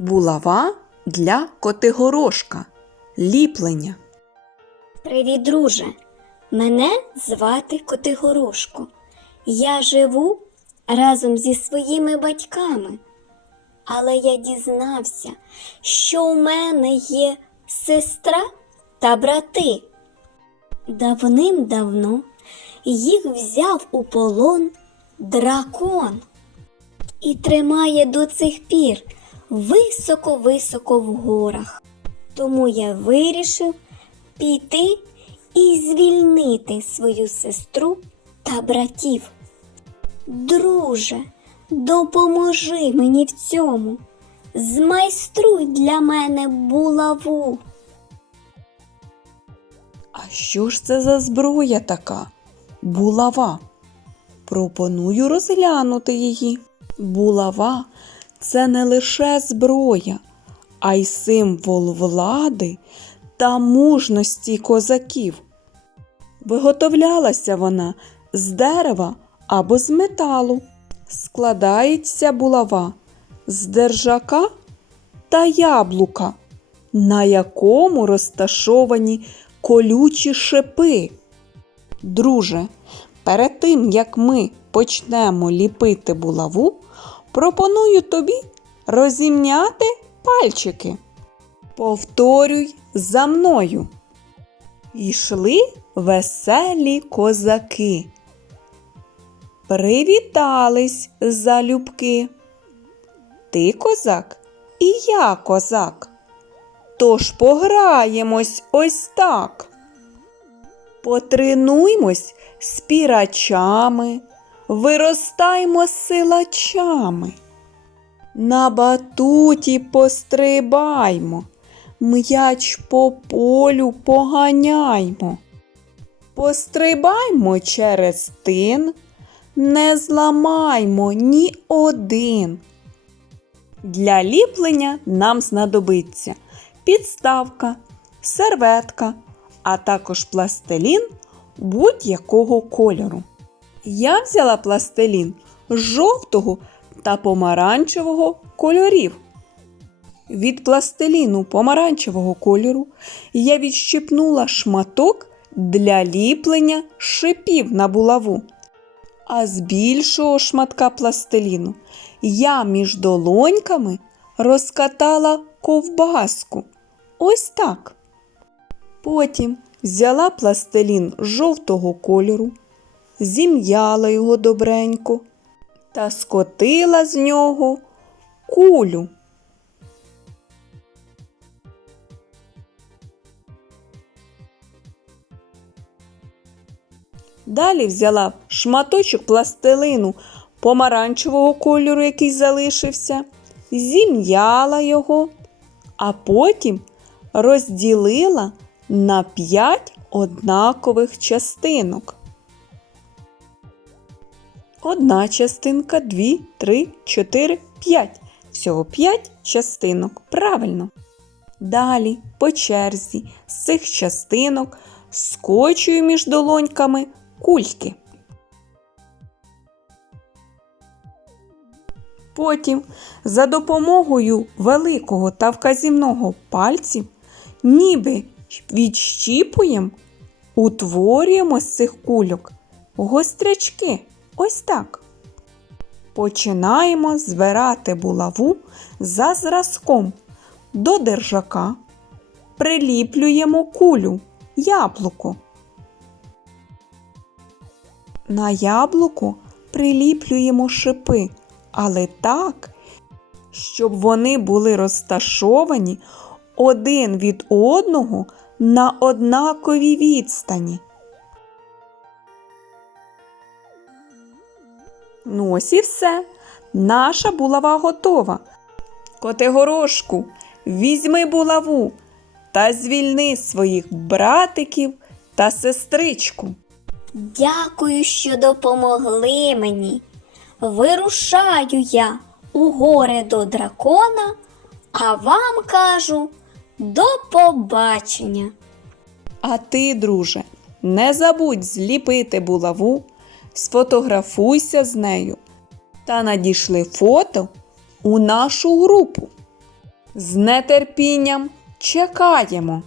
Булава для котигорошка. Ліплення. Привіт, друже! Мене звати Котигорошко. Я живу разом зі своїми батьками. Але я дізнався, що у мене є сестра та брати. Давним-давно їх взяв у полон дракон і тримає до цих пір високо-високо в горах. Тому я вирішив піти і звільнити свою сестру та братів. Друже, допоможи мені в цьому. Змайструй для мене булаву. А що ж це за зброя така? Булава. Пропоную розглянути її. Булава це не лише зброя, а й символ влади та мужності козаків. Виготовлялася вона з дерева або з металу. Складається булава з держака та яблука, на якому розташовані колючі шипи. Друже, перед тим як ми почнемо ліпити булаву, пропоную тобі розімняти пальчики. Повторюй за мною. Йшли веселі козаки. Привітались залюбки. Ти козак і я козак. Тож пограємось ось так. Потренуймось з пірачами, виростаймо силачами. На батуті пострибаймо, м'яч по полю поганяймо. Пострибаймо через тин, не зламаймо ні один. Для ліплення нам знадобиться підставка, серветка, а також пластилін будь-якого кольору. Я взяла пластилін жовтого та помаранчевого кольорів. Від пластиліну помаранчевого кольору я відщипнула шматок для ліплення шипів на булаву. А з більшого шматка пластиліну я між долоньками розкатала ковбаску. Ось так. Потім взяла пластилін жовтого кольору, зім'яла його добренько та скотила з нього кулю. Далі взяла шматочок пластилину помаранчевого кольору, який залишився, зім'яла його, а потім розділила на 5 однакових частинок. Одна частинка, дві, три, чотири, п'ять. Всього 5 частинок. Правильно. Далі, по черзі, з цих частинок скочую між долоньками кульки. Потім за допомогою великого та вказівного пальців ніби відщіпуємо, утворюємо з цих кульок гострячки. Ось так. Починаємо збирати булаву за зразком до держака, приліплюємо кулю, яблуко. На яблуко приліплюємо шипи, але так, щоб вони були розташовані один від одного на однаковій відстані. Ну ось і все. Наша булава готова. Котигорошку, візьми булаву та звільни своїх братиків та сестричку. Дякую, що допомогли мені. Вирушаю я у гори до дракона, а вам кажу до побачення. А ти, друже, не забудь зліпити булаву, сфотографуйся з нею та надійшли фото у нашу групу. З нетерпінням чекаємо.